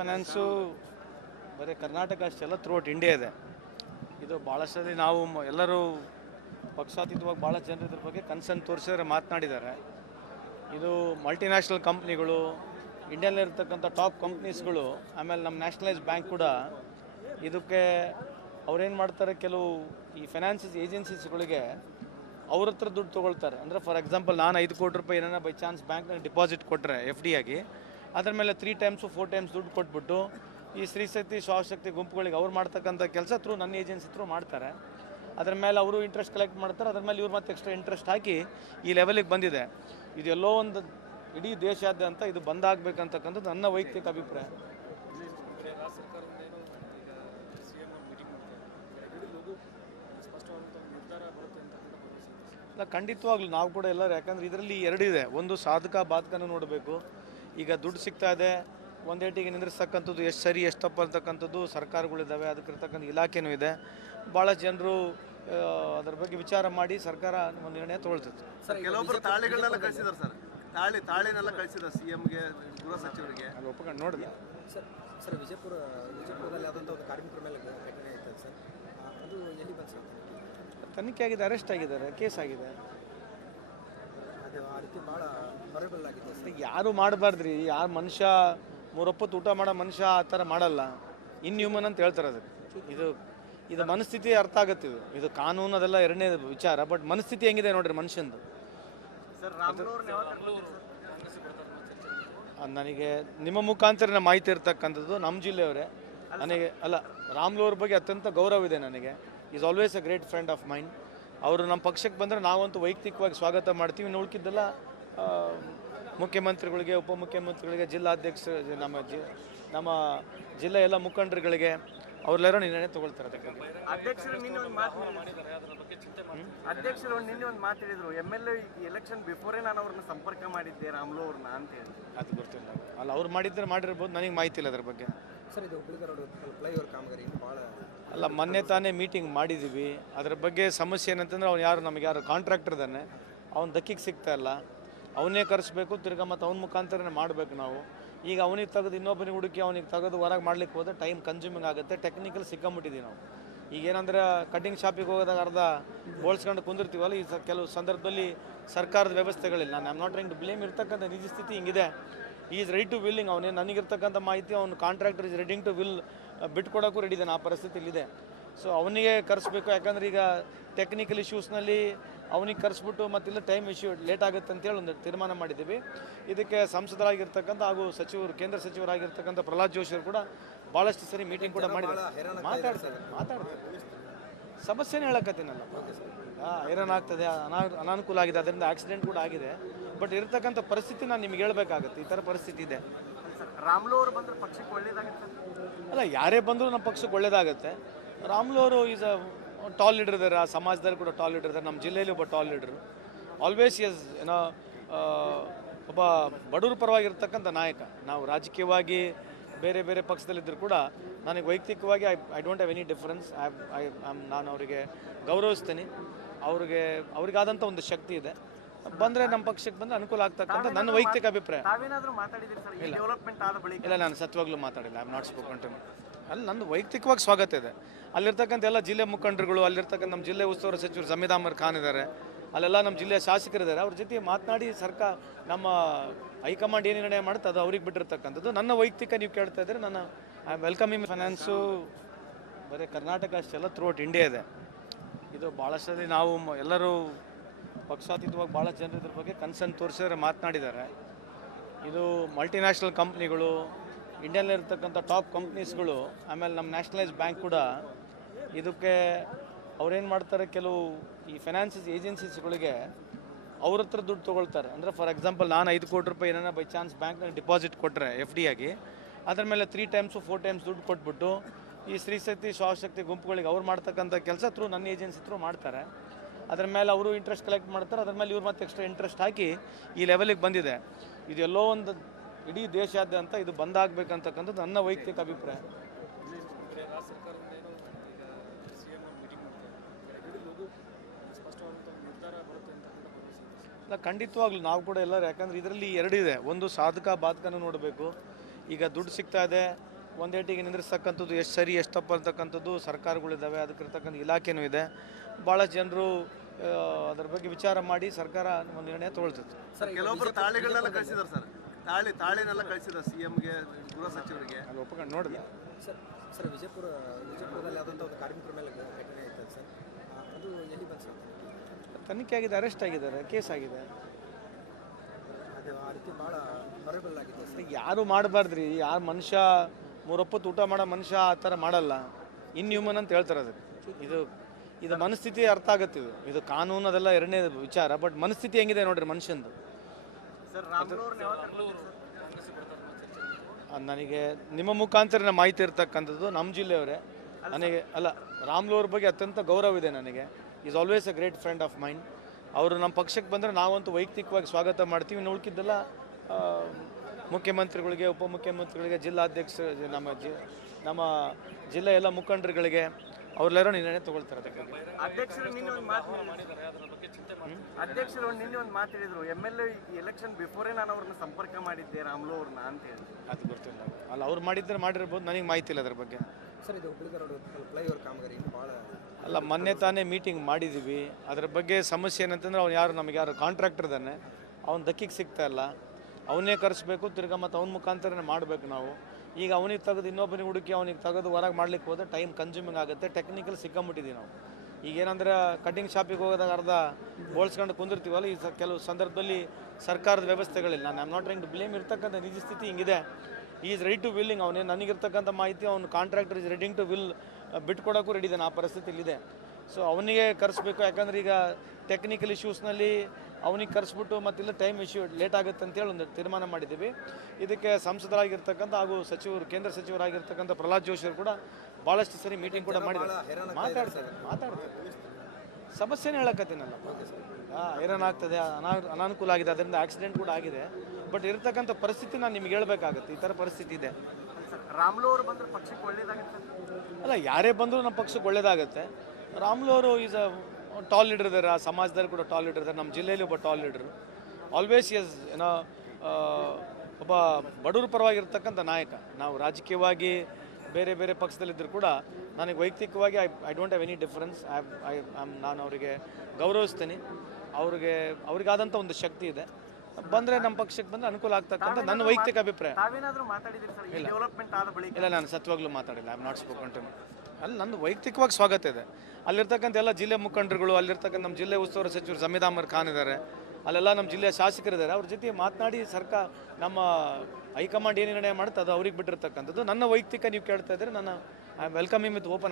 Finance ಬರೀ ಕರ್ನಾಟಕ ಅಷ್ಟೆಲ್ಲ throughout India ಇದೆ. ಇದು ಭಾಳಷ್ಟು ನಾವು ಎಲ್ಲರೂ ಪಕ್ಷಾತೀತವಾಗಿ ಭಾಳ ಜನರು ಇದ್ರ ಬಗ್ಗೆ ಕನ್ಸರ್ನ್ ತೋರಿಸಿದ್ರೆ ಮಾತನಾಡಿದ್ದಾರೆ. ಇದು ಮಲ್ಟಿನ್ಯಾಷನಲ್ ಕಂಪ್ನಿಗಳು, ಇಂಡಿಯಾದಲ್ಲಿರ್ತಕ್ಕಂಥ ಟಾಪ್ ಕಂಪ್ನೀಸ್ಗಳು, ಆಮೇಲೆ ನಮ್ಮ ನ್ಯಾಷನಲೈಸ್ ಬ್ಯಾಂಕ್ ಕೂಡ ಇದಕ್ಕೆ ಅವ್ರೇನು ಮಾಡ್ತಾರೆ, ಕೆಲವು ಈ ಫೈನಾನ್ಸಿಸ್ ಏಜೆನ್ಸೀಸ್ಗಳಿಗೆ ಅವ್ರ ಹತ್ರ ದುಡ್ಡು ತೊಗೊಳ್ತಾರೆ. ಅಂದರೆ ಫಾರ್ ಎಕ್ಸಾಂಪಲ್ ನಾನು 5 ಕೋಟಿ ರೂಪಾಯಿ ಏನಾರ ಬೈ ಚಾನ್ಸ್ ಬ್ಯಾಂಕ್ನಲ್ಲಿ ಡಿಪಾಸಿಟ್ ಕೊಟ್ಟರೆ ಎಫ್ ಡಿ ಆಗಿ, ಅದ್ರ ಮೇಲೆ 3 ಟೈಮ್ಸು 4 ಟೈಮ್ಸ್ ದುಡ್ಡು ಕೊಟ್ಬಿಟ್ಟು ಈ ಸ್ತ್ರೀಶಕ್ತಿ ಸ್ವಾಶಕ್ತಿ ಗುಂಪುಗಳಿಗೆ ಅವ್ರು ಮಾಡ್ತಕ್ಕಂಥ ಕೆಲಸ ಥ್ರೂ ನನ್ನ ಏಜೆನ್ಸಿ ಥ್ರೂ ಮಾಡ್ತಾರೆ. ಅದ್ರ ಮೇಲೆ ಅವರು ಇಂಟ್ರೆಸ್ಟ್ ಕಲೆಕ್ಟ್ ಮಾಡ್ತಾರೆ, ಅದ್ರ ಮೇಲೆ ಇವ್ರು ಮತ್ತೆ ಎಕ್ಸ್ಟ್ರಾ ಇಂಟ್ರೆಸ್ಟ್ ಹಾಕಿ ಈ ಲೆವೆಲಿಗೆ ಬಂದಿದೆ. ಇದೆಲ್ಲೋ ಒಂದು ಇಡೀ ದೇಶಾದ್ಯಂತ ಇದು ಬಂದಾಗಬೇಕಂತಕ್ಕಂಥದ್ದು ನನ್ನ ವೈಯಕ್ತಿಕ ಅಭಿಪ್ರಾಯ. ಇಲ್ಲ, ಖಂಡಿತವಾಗ್ಲೂ ನಾವು ಕೂಡ ಎಲ್ಲರೂ, ಯಾಕಂದರೆ ಇದರಲ್ಲಿ 2 ಇದೆ. ಒಂದು ಸಾಧಕ ಬಾಧಕನೂ ನೋಡಬೇಕು. ಈಗ ದುಡ್ಡು ಸಿಗ್ತಾ ಇದೆ, ಒಂದೇಟಿಗೆ ನಿಂದ್ರಿಸ್ತಕ್ಕಂಥದ್ದು ಎಷ್ಟು ಸರಿ ಎಷ್ಟು ತಪ್ಪು ಅಂತಕ್ಕಂಥದ್ದು ಸರ್ಕಾರಗಳಿದ್ದಾವೆ, ಅದಕ್ಕಿರ್ತಕ್ಕಂಥ ಇಲಾಖೆನೂ ಇದೆ. ಭಾಳ ಜನರು ಅದ್ರ ಬಗ್ಗೆ ವಿಚಾರ ಮಾಡಿ ಸರ್ಕಾರ ಒಂದು ನಿರ್ಣಯ ತೊಗೊಳ್ತದೆ. ಸರ್, ಕೆಲವೊಬ್ಬರು ತಾಳಿಗಳನ್ನೆಲ್ಲ ಕಳಿಸಿದ್ದಾರೆ ಸರ್, ತಾಳಿನೆಲ್ಲ ಕಳಿಸಿದ್ದಾರೆ ಸಿಎಂಗೆ, ಗೃಹ ಸಚಿವರಿಗೆ. ಅದು ಒಪ್ಕೊಂಡು ನೋಡಿದೆ ಸರ್. ವಿಜಯಪುರದಲ್ಲಿ ಆದಂಥ ಒಂದು ಕಾರ್ಮಿಕರ ಮೇಲೆ ಘಟನೆ ಆಯ್ತದೆ ಸರ್, ಅದು ಎಲ್ಲಿ ಬಂತು ಸರ್? ತನಿಖೆ ಆಗಿದೆ, ಅರೆಸ್ಟ್ ಆಗಿದ್ದಾರೆ, ಕೇಸ್ ಆಗಿದೆ. ಅದು ಆ ರೀತಿ ಭಾಳ ಹೊರಬಲ್ ಆಗಿದೆ ಸರ್. ಯಾರು ಮಾಡಬಾರ್ದ್ರಿ, ಯಾರು ಮನುಷ್ಯ 3 ಹೊತ್ತು ಊಟ ಮಾಡೋ ಮನುಷ್ಯ ಆ ಥರ ಮಾಡಲ್ಲ. ಇನ್ಹ್ಯೂಮನ್ ಅಂತ ಹೇಳ್ತಾರೆ ಅದಕ್ಕೆ. ಇದು ಮನಸ್ಥಿತಿ ಅರ್ಥ ಆಗುತ್ತೆ. ಇದು ಕಾನೂನು ಅದೆಲ್ಲ ಎರಡನೇ ವಿಚಾರ, ಬಟ್ ಮನಸ್ಥಿತಿ ಹೆಂಗಿದೆ ನೋಡ್ರಿ ಮನುಷ್ಯಂದು. ನನಗೆ ನಿಮ್ಮ ಮುಖಾಂತರ ಮಾಹಿತಿ ಇರ್ತಕ್ಕಂಥದ್ದು ನಮ್ಮ ಜಿಲ್ಲೆಯವರೇ. ನನಗೆ ರಾಮ್ಲು ಅವ್ರ ಬಗ್ಗೆ ಅತ್ಯಂತ ಗೌರವ ಇದೆ ನನಗೆ. Is always a great friend of mind. ಅವರು ನಮ್ಮ ಪಕ್ಷಕ್ಕೆ ಬಂದರೆ ನಾವಂತೂ ವೈಯಕ್ತಿಕವಾಗಿ ಸ್ವಾಗತ ಮಾಡ್ತೀವಿ. ಇನ್ನು ಉಳ್ಕಿದ್ದೆಲ್ಲ ಮುಖ್ಯಮಂತ್ರಿಗಳಿಗೆ, ಉಪಮುಖ್ಯಮಂತ್ರಿಗಳಿಗೆ, ಜಿಲ್ಲಾಧ್ಯಕ್ಷ, ನಮ್ಮ ಜಿಲ್ಲೆ ಎಲ್ಲ ಮುಖಂಡರುಗಳಿಗೆ ಅವ್ರೆಲ್ಲರೂ ನಿರ್ಣಯ ತಗೊಳ್ತಾರೆ. ಅದಕ್ಕೆ ಅಧ್ಯಕ್ಷರು ನಿನ್ನೆ ಒಂದು ಮಾತು ಹೇಳಿದ್ರು, MLA ಎಲೆಕ್ಷನ್ ಬಿಫೋರೇ ನಾನು ಅವ್ರನ್ನ ಸಂಪರ್ಕ ಮಾಡಿದ್ದೆ ರಾಮ್ಲು ಅವ್ರನ್ನ ಅಂತ ಹೇಳಿ. ಅದು ಗೊತ್ತಿಲ್ಲ, ಅವ್ರು ಮಾಡಿರ್ಬೋದು, ನನಗೆ ಮಾಹಿತಿ ಇಲ್ಲ ಅದ್ರ ಬಗ್ಗೆ. ಸರ್, ಇದು ಹುಬ್ಳಿ ರೋಡ್ ಫ್ಲೈಓವರ್ ಕಾಮಗಾರಿ ಭಾಳ ಮೊನ್ನೆ ತಾನೇ ಮೀಟಿಂಗ್ ಮಾಡಿದ್ದೀವಿ. ಅದ್ರ ಬಗ್ಗೆ ಸಮಸ್ಯೆ ಏನಂತಂದ್ರೆ ಅವ್ನು ನಮಗೆ ಯಾರು ಕಾಂಟ್ರಾಕ್ಟರ್ ಇದ್ದಾನೆ, ಅವ್ನು ದಕ್ಕಿಗೆ ಸಿಗ್ತಾ ಇಲ್ಲ. ಅವನ್ನೇ ಕರೆಸ್ಬೇಕು, ತಿರ್ಗಾ ಮತ್ತು ಅವ್ನ ಮುಖಾಂತರನೇ ಮಾಡಬೇಕು ನಾವು. ಈಗ ಅವನಿಗೆ ತೆಗೆದು ಇನ್ನೊಬ್ಬನಿಗೆ ಹುಡುಕಿ ಅವನಿಗೆ ತೆಗೆದು ಹೊರಗೆ ಮಾಡ್ಲಿಕ್ಕೆ ಹೋದರೆ ಟೈಮ್ ಕನ್ಸ್ಯೂಮಿಂಗ್ ಆಗುತ್ತೆ. ಟೆಕ್ನಿಕಲ್ ಸಿಕ್ಕೊಂಬಿಟ್ಟಿದ್ದೀವಿ ನಾವು. ಈಗೇನಂದ್ರೆ ಕಟಿಂಗ್ ಶಾಪಿಗೆ ಹೋಗೋದಾಗ ಅರ್ಧ ಬೋಳ್ಸ್ಕೊಂಡು ಕುಂದಿರ್ತೀವಲ್ಲ, ಈ ಕೆಲವು ಸಂದರ್ಭದಲ್ಲಿ ಸರ್ಕಾರದ ವ್ಯವಸ್ಥೆಗಳಿಲ್ಲ. ನಾನು ನಾಟ್ ಟ್ರೈಂಗ್ ಟು ಬ್ಲೇಮ್. ಇರ್ತಕ್ಕಂಥ ನಿಜ ಸ್ಥಿತಿ ಹಿಂಗಿದೆ. Is ready to willing. ಅವನೇ ನನಗಿರ್ತಕ್ಕಂಥ ಮಾಹಿತಿ, ಅವ್ನು contractor is reading to will ಬಿಟ್ಕೊಡೋಕ್ಕೂ ರೆಡಿ ಇದ್ದಾನೆ. ಆ ಪರಿಸ್ಥಿತಿಲಿದೆ. ಸೊ ಅವನಿಗೆ ಕರೆಸ್ಬೇಕು. ಯಾಕಂದರೆ ಈಗ ಟೆಕ್ನಿಕಲ್ ಇಶ್ಯೂಸ್ನಲ್ಲಿ ಅವನಿಗೆ ಕರೆಸ್ಬಿಟ್ಟು ಮತ್ತಿಲ್ಲ ಟೈಮ್ ಇಶ್ಯೂ ಲೇಟ್ ಆಗುತ್ತೆ ಅಂತೇಳಿ ಒಂದು ತೀರ್ಮಾನ ಮಾಡಿದ್ದೀವಿ. ಇದಕ್ಕೆ ಸಂಸದರಾಗಿರ್ತಕ್ಕಂಥ ಹಾಗೂ ಕೇಂದ್ರ ಸಚಿವರಾಗಿರ್ತಕ್ಕಂಥ ಪ್ರಹ್ಲಾದ್ ಜೋಶಿ ಅವರು ಕೂಡ ಭಾಳಷ್ಟು ಸರಿ ಮೀಟಿಂಗ್ ಕೂಡ ಮಾಡಿದ್ದಾರೆ. ಮಾತಾಡ್ತಾರೆ. ಸಮಸ್ಯೆನೇ ಹೇಳಕತ್ತೀನಲ್ಲ, ಹೈರಾಣ ಆಗ್ತದೆ, ಅನಾನುಕೂಲ ಆಗಿದೆ, ಅದರಿಂದ ಆಕ್ಸಿಡೆಂಟ್ ಕೂಡ ಆಗಿದೆ. ಬಟ್ ಇರ್ತಕ್ಕಂಥ ಪರಿಸ್ಥಿತಿ ನಾನು ನಿಮ್ಗೆ ಹೇಳ್ಬೇಕಾಗತ್ತೆ. ಈ ಥರ ಪರಿಸ್ಥಿತಿ ಇದೆ. ರಾಮ್ಲು ಅವರು ಬಂದರೆ ಪಕ್ಷಕ್ಕೆ ಒಳ್ಳೇದಾಗುತ್ತೆ. ಯಾರೇ ಬಂದರೂ ನಮ್ಮ ಪಕ್ಷಕ್ಕೆ ಒಳ್ಳೇದಾಗುತ್ತೆ. ರಾಮ್ಲು ಅವರು ಈಸ್ ಅ ಟಾಲ್ ಲೀಡರ್ ಇದ್ದಾರೆ. ಆ ಸಮಾಜದಲ್ಲಿ ಕೂಡ ಟಾಲ್ ಲೀಡರ್ ಇದ್ದಾರೆ. ನಮ್ಮ ಜಿಲ್ಲೆಯಲ್ಲಿ ಒಬ್ಬ ಟಾಲ್ ಲೀಡರು. ಆಲ್ವೇಸ್ ಈಸ್ ಒಬ್ಬ ಬಡವ್ರ ಪರವಾಗಿರ್ತಕ್ಕಂಥ ನಾಯಕ. ನಾವು ರಾಜಕೀಯವಾಗಿ ಬೇರೆ ಬೇರೆ ಪಕ್ಷದಲ್ಲಿದ್ದರೂ ಕೂಡ ನನಗೆ ವೈಯಕ್ತಿಕವಾಗಿ I don't have any difference. ನಾನು ಅವರಿಗೆ ಗೌರವಿಸ್ತೀನಿ. ಅವ್ರಿಗಾದಂಥ ಒಂದು ಶಕ್ತಿ ಇದೆ. ಬಂದರೆ ನಮ್ಮ ಪಕ್ಷಕ್ಕೆ ಬಂದರೆ ಅನುಕೂಲ ಆಗ್ತಕ್ಕಂಥ ನನ್ನ ವೈಯಕ್ತಿಕ ಅಭಿಪ್ರಾಯ. ಇಲ್ಲ, ನಾನು ಸತ್ಯವಾಗ್ಲೂ ಮಾತಾಡಿಲ್ಲ. I am not spoken to me. ನಂದು ವೈಯಕ್ತಿಕವಾಗಿ ಸ್ವಾಗತ ಇದೆ. ಅಲ್ಲಿರ್ತಕ್ಕಂಥ ಎಲ್ಲ ಜಿಲ್ಲೆ ಮುಖಂಡರುಗಳು, ಅಲ್ಲಿರ್ತಕ್ಕಂಥ ನಮ್ಮ ಜಿಲ್ಲೆ ಉಸ್ತುವಾರಿ ಸಚಿವರು ಜಮೀರ್ ಅಹಮದ್ ಖಾನ್ ಇದ್ದಾರೆ, ಅಲ್ಲೆಲ್ಲ ನಮ್ಮ ಜಿಲ್ಲೆಯ ಶಾಸಕರಿದ್ದಾರೆ. ಅವ್ರ ಜೊತೆ ಮಾತನಾಡಿ ನಮ್ಮ ಹೈಕಮಾಂಡ್ ಏನು ನಿರ್ಣಯ ಮಾಡುತ್ತೆ ಅದು ಅವ್ರಿಗೆ ಬಿಟ್ಟಿರ್ತಕ್ಕಂಥದ್ದು. ನನ್ನ ವೈಯಕ್ತಿಕ ನೀವು ಕೇಳ್ತಾ ಇದ್ದರೆ ನಾನು ಐ ಆಮ್ ವೆಲ್ಕಮಿಂಗ್. ಫೈನಾನ್ಸು ಬರೀ ಕರ್ನಾಟಕ ಅಷ್ಟೆಲ್ಲ ಥ್ರೂಔಟ್ ಇಂಡಿಯಾ ಇದೆ. ಇದು ಭಾಳಷ್ಟು ನಾವು ಎಲ್ಲರೂ ಪಕ್ಷಾತೀತವಾಗಿ ಭಾಳ ಜನರು ಇದ್ರ ಬಗ್ಗೆ ಕನ್ಸರ್ನ್ ತೋರಿಸಿದ್ರೆ ಮಾತನಾಡಿದ್ದಾರೆ. ಇದು ಮಲ್ಟಿನ್ಯಾಷನಲ್ ಕಂಪ್ನಿಗಳು, ಇಂಡಿಯಾದಲ್ಲಿರ್ತಕ್ಕಂಥ ಟಾಪ್ ಕಂಪ್ನೀಸ್ಗಳು, ಆಮೇಲೆ ನಮ್ಮ ನ್ಯಾಷನಲೈಸ್ ಬ್ಯಾಂಕ್ ಕೂಡ ಇದಕ್ಕೆ ಅವ್ರೇನು ಮಾಡ್ತಾರೆ, ಕೆಲವು ಈ ಫೈನಾನ್ಸಿಸ್ ಏಜೆನ್ಸೀಸ್ಗಳಿಗೆ ಅವ್ರ ಹತ್ರ ದುಡ್ಡು ತೊಗೊಳ್ತಾರೆ. ಅಂದರೆ ಫಾರ್ ಎಕ್ಸಾಂಪಲ್ ನಾನು 5 ಕೋಟಿ ರೂಪಾಯಿ ಏನಾರ ಬೈ ಚಾನ್ಸ್ ಬ್ಯಾಂಕ್ನಲ್ಲಿ ಡಿಪಾಸಿಟ್ ಕೊಟ್ಟರೆ ಎಫ್ ಡಿ ಆಗಿ, ಅದ್ರ ಮೇಲೆ 3 ಟೈಮ್ಸು 4 ಟೈಮ್ಸ್ ದುಡ್ಡು ಕೊಟ್ಬಿಟ್ಟು ಈ ಸ್ತ್ರೀಶಕ್ತಿ ಸ್ವಾಶಕ್ತಿ ಗುಂಪುಗಳಿಗೆ ಅವ್ರು ಮಾಡ್ತಕ್ಕಂಥ ಕೆಲಸ ಥ್ರೂ ನನ್ನ ಏಜೆನ್ಸಿ ಥ್ರೂ ಮಾಡ್ತಾರೆ. ಅದ್ರ ಮೇಲೆ ಅವರು ಇಂಟ್ರೆಸ್ಟ್ ಕಲೆಕ್ಟ್ ಮಾಡ್ತಾರೆ, ಅದ್ರ ಮೇಲೆ ಇವ್ರು ಮತ್ತೆ ಎಕ್ಸ್ಟ್ರಾ ಇಂಟ್ರೆಸ್ಟ್ ಹಾಕಿ ಈ ಲೆವೆಲಿಗೆ ಬಂದಿದೆ. ಇದೆಲ್ಲೋ ಒಂದು ಇಡೀ ದೇಶಾದ್ಯಂತ ಇದು ಬಂದಾಗಬೇಕಂತಕ್ಕಂಥದ್ದು ನನ್ನ ವೈಯಕ್ತಿಕ ಅಭಿಪ್ರಾಯ. ಖಂಡಿತವಾಗ್ಲೂ ನಾವು ಕೂಡ ಎಲ್ಲರೂ, ಯಾಕಂದರೆ ಇದರಲ್ಲಿ 2 ಇದೆ. ಒಂದು ಸಾಧಕ ಬಾಧಕನೂ ನೋಡಬೇಕು. ಈಗ ದುಡ್ಡು ಸಿಗ್ತಾ ಇದೆ, ಒಂದೇಟಿಗೆ ನಿಂದ್ರಿಸ್ತಕ್ಕಂಥದ್ದು ಎಷ್ಟು ಸರಿ ಎಷ್ಟು ತಪ್ಪು ಅಂತಕ್ಕಂಥದ್ದು ಸರ್ಕಾರಗಳಿದ್ದಾವೆ, ಅದಕ್ಕಿರ್ತಕ್ಕಂಥ ಇಲಾಖೆನೂ ಇದೆ. ಭಾಳ ಜನರು ಅದ್ರ ಬಗ್ಗೆ ವಿಚಾರ ಮಾಡಿ ಸರ್ಕಾರ ಒಂದು ನಿರ್ಣಯ ತೊಗೊಳ್ತದೆ. ಕೆಲವೊಬ್ಬರು ತಾಳಿಗಳನ್ನೆಲ್ಲ ಕಳಿಸಿದಾರೆ ಸರ್, ತಾಳಿನೆಲ್ಲ ಕಳಿಸಿದ್ದಾರೆ CMಗೆ, ಗೃಹ ಸಚಿವರಿಗೆ. ಅಲ್ಲಿ ಒಪ್ಕೊಂಡು ನೋಡಿದೆ. ಸರ್ ವಿಜಯಪುರದಲ್ಲಿ ಯಾವುದಂಥ ಒಂದು ಕಾರ್ಮಿಕರ ಮೇಲೆ ಘಟನೆ ಆಯ್ತದೆ ಸರ್, ಅದು ಎಲ್ಲಿ ಬಂತು ಸರ್? ತನಿಖೆ ಆಗಿದೆ, ಅರೆಸ್ಟ್ ಆಗಿದ್ದಾರೆ, ಕೇಸ್ ಆಗಿದೆ. ಅದು ಆ ರೀತಿ ಭಾಳ ಹೊರಬಲ್ ಆಗಿದೆ ಸರ್. ಯಾರು ಮಾಡಬಾರ್ದ್ರಿ, ಯಾರು ಮನುಷ್ಯ ಮೂರೊಪ್ಪತ್ತು ಊಟ ಮಾಡೋ ಮನುಷ್ಯ ಆ ಥರ ಮಾಡಲ್ಲ. ಇನ್ಹ್ಯೂಮನ್ ಅಂತ ಹೇಳ್ತಾರೆ ಅದಕ್ಕೆ. ಇದು ಮನಸ್ಥಿತಿ ಅರ್ಥ ಆಗುತ್ತೆ. ಇದು ಕಾನೂನು ಅದೆಲ್ಲ ಎರಡನೇ ವಿಚಾರ, ಬಟ್ ಮನಸ್ಥಿತಿ ಹೆಂಗಿದೆ ನೋಡ್ರಿ ಮನುಷ್ಯಂದು. ಸರ್ ರಾಮುಲು ಅವ್ರನ್ನ ಯಾವಾಗ ಕರ್ಕೊಂಡು ಅದು ನನಗೆ ನಿಮ್ಮ ಮುಖಾಂತರ ಮಾಹಿತಿ ಇರ್ತಕ್ಕಂಥದ್ದು. ನಮ್ಮ ಜಿಲ್ಲೆಯವರೇ ನನಗೆ ಅಲ್ಲ, ರಾಮ್ಲು ಅವ್ರ ಬಗ್ಗೆ ಅತ್ಯಂತ ಗೌರವ ಇದೆ ನನಗೆ. Is always a great friend of mind. ಅವರು ನಮ್ಮ ಪಕ್ಷಕ್ಕೆ ಬಂದರೆ ನಾವಂತೂ ವೈಯಕ್ತಿಕವಾಗಿ ಸ್ವಾಗತ ಮಾಡ್ತೀವಿ. ಇನ್ನು ಉಳ್ಕಿದ್ದೆಲ್ಲ ಮುಖ್ಯಮಂತ್ರಿಗಳಿಗೆ, ಉಪಮುಖ್ಯಮಂತ್ರಿಗಳಿಗೆ, ಜಿಲ್ಲಾಧ್ಯಕ್ಷ, ನಮ್ಮ ಜಿಲ್ಲೆ ಎಲ್ಲ ಮುಖಂಡರುಗಳಿಗೆ ಅವ್ರೆಲ್ಲರೂ ನಿರ್ಣಯ ತಗೊಳ್ತಾರೆ ಅದಕ್ಕೆ. ಅಧ್ಯಕ್ಷರು ನಿನ್ನೆ ಒಂದು ಮಾತು ಹೇಳಿದ್ರು, MLA ಎಲೆಕ್ಷನ್ ಬಿಫೋರೇ ನಾನು ಅವ್ರನ್ನ ಸಂಪರ್ಕ ಮಾಡಿದ್ದೆ ರಾಮ್ಲು ಅವ್ರನ್ನ ಅಂತ ಹೇಳಿ. ಅದು ಗೊತ್ತಿಲ್ಲ, ಅಲ್ಲ ಅವ್ರು ಮಾಡಿರ್ಬೋದು, ನನಗೆ ಮಾಹಿತಿ ಇಲ್ಲ ಅದ್ರ ಬಗ್ಗೆ. ಸರ್ ಇದು ಹುಬ್ಬಳ್ಳಿ ರೋಡ್ ಫ್ಲೈಓವರ್ ಕಾಮಗಾರಿ ಇನ್ನು ಭಾಳ ಅಲ್ಲ, ಮೊನ್ನೆ ತಾನೇ ಮೀಟಿಂಗ್ ಮಾಡಿದ್ದೀವಿ. ಅದ್ರ ಬಗ್ಗೆ ಸಮಸ್ಯೆ ಏನಂತಂದ್ರೆ ಅವ್ನು ನಮಗೆ ಯಾರು ಕಾಂಟ್ರಾಕ್ಟರ್ ಇದ್ದಾನೆ, ಅವ್ನು ದಕ್ಕಿಗೆ ಸಿಗ್ತಾ ಇಲ್ಲ. ಅವನ್ನೇ ಕರೆಸ್ಬೇಕು, ತಿರ್ಗಾ ಮತ್ತು ಅವ್ನ ಮುಖಾಂತರನೇ ಮಾಡಬೇಕು ನಾವು. ಈಗ ಅವನಿಗೆ ತೆಗೆದು ಇನ್ನೊಬ್ಬನಿಗೆ ಹುಡುಕಿ ಅವನಿಗೆ ತೆಗೆದು ಹೊರಗೆ ಮಾಡ್ಲಿಕ್ಕೆ ಹೋದ್ರೆ ಟೈಮ್ ಕನ್ಸ್ಯೂಮಿಂಗ್ ಆಗುತ್ತೆ. ಟೆಕ್ನಿಕಲ್ ಸಿಕ್ಕಾಬಿಟ್ಟಿದ್ದೀವಿ ನಾವು. ಈಗೇನಂದ್ರೆ ಕಟಿಂಗ್ ಶಾಪಿಗೆ ಹೋಗೋದಾಗ ಅರ್ಧ ಬೋಳ್ಸ್ಕೊಂಡು ಕುಂದಿರ್ತೀವಲ್ಲ, ಈ ಕೆಲವು ಸಂದರ್ಭದಲ್ಲಿ ಸರ್ಕಾರದ ವ್ಯವಸ್ಥೆಗಳಿಲ್ಲ. ನಾನು ನಾಟ್ ಟ್ರೈಂಗ್ ಟು ಬ್ಲೇಮ್. ಇರ್ತಕ್ಕಂಥ ನಿಜ ಸ್ಥಿತಿ ಹಿಂಗಿದೆ. Is ready to willing. ಅವನೇ ನನಗಿರ್ತಕ್ಕಂಥ ಮಾಹಿತಿ, ಅವ್ನು contractor is reading to will ಬಿಟ್ಕೊಡೋಕ್ಕೂ ರೆಡಿ ಇದ್ದಾನೆ. ಆ ಪರಿಸ್ಥಿತಿಲಿದೆ. ಸೊ ಅವನಿಗೆ ಕರೆಸ್ಬೇಕು. ಯಾಕಂದ್ರೆ ಈಗ ಟೆಕ್ನಿಕಲ್ ಇಶ್ಯೂಸ್ನಲ್ಲಿ ಅವನಿಗೆ ಕರೆಸ್ಬಿಟ್ಟು ಮತ್ತಿಲ್ಲ ಟೈಮ್ ಇಶ್ಯೂ ಲೇಟ್ ಆಗುತ್ತೆ ಅಂತೇಳಿ ಒಂದು ತೀರ್ಮಾನ ಮಾಡಿದ್ದೀವಿ. ಇದಕ್ಕೆ ಸಂಸದರಾಗಿರ್ತಕ್ಕಂಥ ಹಾಗೂ ಸಚಿವರು, ಕೇಂದ್ರ ಸಚಿವರಾಗಿರ್ತಕ್ಕಂಥ ಪ್ರಹ್ಲಾದ್ ಜೋಶಿ ಅವರು ಕೂಡ ಭಾಳಷ್ಟು ಸರಿ ಮೀಟಿಂಗ್ ಕೂಡ ಮಾಡಿದ್ದಾರೆ. ಮಾತಾಡ್ತಾರೆ. ಸಮಸ್ಯೆನೇ ಹೇಳಕತ್ತೀನಲ್ಲ, ಏನಾಗ್ತದೆ, ಅನಾನುಕೂಲ ಆಗಿದೆ, ಅದರಿಂದ ಆಕ್ಸಿಡೆಂಟ್ ಕೂಡ ಆಗಿದೆ. ಬಟ್ ಇರತಕ್ಕಂಥ ಪರಿಸ್ಥಿತಿ ನಾನು ನಿಮ್ಗೆ ಹೇಳ್ಬೇಕಾಗತ್ತೆ. ಈ ಥರ ಪರಿಸ್ಥಿತಿ ಇದೆ. ರಾಮ್ಲು ಅವರು ಬಂದ್ರೆ ಪಕ್ಷಕ್ಕೆ ಒಳ್ಳೇದಾಗುತ್ತೆ. ಅಲ್ಲ, ಯಾರೇ ಬಂದರೂ ನಮ್ಮ ಪಕ್ಷಕ್ಕೆ ಒಳ್ಳೇದಾಗುತ್ತೆ. ರಾಮ್ಲು ಅವರು ಈಸ್ ಅ ಟಾಲ್ ಲೀಡರ್ ಇದ್ದಾರೆ. ಆ ಸಮಾಜದಲ್ಲಿ ಕೂಡ ಟಾಲ್ ಲೀಡರ್ ಇದ್ದಾರೆ. ನಮ್ಮ ಜಿಲ್ಲೆಯಲ್ಲಿ ಒಬ್ಬ ಟಾಲ್ ಲೀಡರು. ಆಲ್ವೇಸ್ ಎಸ್ ಒಬ್ಬ ಬಡವ್ರ ಪರವಾಗಿರ್ತಕ್ಕಂಥ ನಾಯಕ. ನಾವು ರಾಜಕೀಯವಾಗಿ ಬೇರೆ ಬೇರೆ ಪಕ್ಷದಲ್ಲಿದ್ದರೂ ಕೂಡ ನನಗೆ ವೈಯಕ್ತಿಕವಾಗಿ I don't have any difference. ನಾನು ಅವರಿಗೆ ಗೌರವಿಸ್ತೀನಿ. ಅವ್ರಿಗಾದಂಥ ಒಂದು ಶಕ್ತಿ ಇದೆ. ಬಂದರೆ ನಮ್ಮ ಪಕ್ಷಕ್ಕೆ ಬಂದರೆ ಅನುಕೂಲ ಆಗ್ತಕ್ಕಂಥ ನನ್ನ ವೈಯಕ್ತಿಕ ಅಭಿಪ್ರಾಯ. ತಾವೇನಾದ್ರೂ ಮಾತಾಡಿದ್ರಿ ಸರ್ ಈ ಡೆವಲಪ್ಮೆಂಟ್ ಆದ ಬಳಿಕ? ಇಲ್ಲ, ನಾನು ಸತ್ವಾಗ್ಲೂ ಮಾತಾಡಿಲ್ಲ. I am not spoken to. ಅಲ್ಲಿ ನಂದು ವೈಯಕ್ತಿಕವಾಗಿ ಸ್ವಾಗತ ಇದೆ. ಅಲ್ಲಿರ್ತಕ್ಕಂಥ ಎಲ್ಲ ಜಿಲ್ಲೆ ಮುಖಂಡರುಗಳು, ಅಲ್ಲಿರ್ತಕ್ಕಂಥ ನಮ್ಮ ಜಿಲ್ಲೆ ಉಸ್ತುವಾರಿ ಸಚಿವರು ಜಮೀದ್ ಅಹಮದ್ ಖಾನ್ ಇದ್ದಾರೆ, ಅಲ್ಲೆಲ್ಲ ನಮ್ಮ ಜಿಲ್ಲೆಯ ಶಾಸಕರಿದ್ದಾರೆ. ಅವ್ರ ಜೊತೆ ಮಾತನಾಡಿ ನಮ್ಮ ಹೈಕಮಾಂಡ್ ಏನು ನಿರ್ಣಯ ಮಾಡುತ್ತೆ ಅದು ಅವ್ರಿಗೆ ಬಿಟ್ಟಿರ್ತಕ್ಕಂಥದ್ದು. ನನ್ನ ವೈಯಕ್ತಿಕ ನೀವು ಕೇಳ್ತಾ ಇದ್ದರೆ, ನಾನು I am welcoming with open